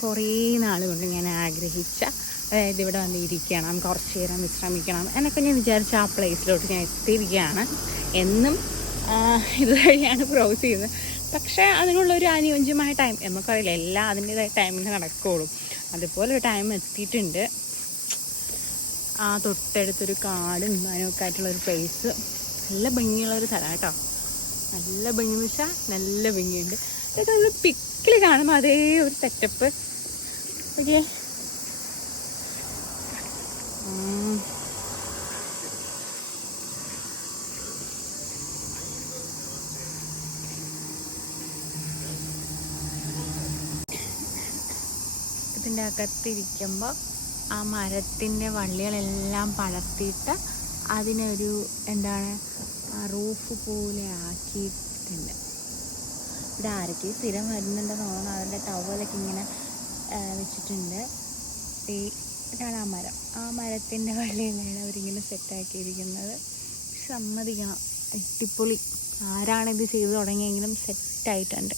കുറേ നാൾ കൊണ്ട് ഞാൻ ആഗ്രഹിച്ച, അതായത് ഇവിടെ വന്ന് ഇരിക്കണം, കുറച്ച് നേരം വിശ്രമിക്കണം എന്നൊക്കെ ഞാൻ വിചാരിച്ച ആ പ്ലേസിലോട്ട് ഞാൻ എത്തിയിരിക്കുകയാണ്. എന്നും ഇതുവഴിയാണ് ക്രോസ് ചെയ്യുന്നത്. പക്ഷേ അതിനുള്ളൊരു അനുയോജ്യമായ ടൈം നമുക്കറിയില്ല, എല്ലാം അതിൻ്റേതായ ടൈമിൽ നടക്കുകയുള്ളൂ. അതുപോലെ ഒരു ടൈം എത്തിയിട്ടുണ്ട്. ആ തൊട്ടടുത്തൊരു കാടും അതിനൊക്കെ ആയിട്ടുള്ളൊരു പ്ലേസ്, നല്ല ഭംഗിയുള്ളൊരു സ്ഥലം കേട്ടോ. നല്ല ഭംഗിയെന്ന് വെച്ചാൽ നല്ല ഭംഗിയുണ്ട്. ഇതൊക്കെ നമ്മൾ പിക്കിൽ കാണുമ്പോൾ അതേ ഒരു സെറ്റപ്പ്. ഓക്കെ, ഇതിൻ്റെ അകത്തിരിക്കുമ്പോൾ ആ മരത്തിൻ്റെ വള്ളികളെല്ലാം പടർത്തിയിട്ട് അതിനൊരു എന്താണ് റൂഫ് പോലെ ആക്കിയിട്ടുണ്ട്. ഇവിടെ ആരൊക്കെ സ്ഥിരം വരുന്നുണ്ടെന്ന് തോന്നുന്നു. അതിൻ്റെ ടവലൊക്കെ ഇങ്ങനെ വെച്ചിട്ടുണ്ട്. ഇതാണ് ആ മരം. ആ മരത്തിൻ്റെ വള്ളിയിലാണ് അവരിങ്ങനെ സെറ്റാക്കിയിരിക്കുന്നത്. സമ്മതിക്കണം, അടിപൊളി. ആരാണിത് ചെയ്ത് തുടങ്ങിയെങ്കിലും സെറ്റായിട്ടുണ്ട്.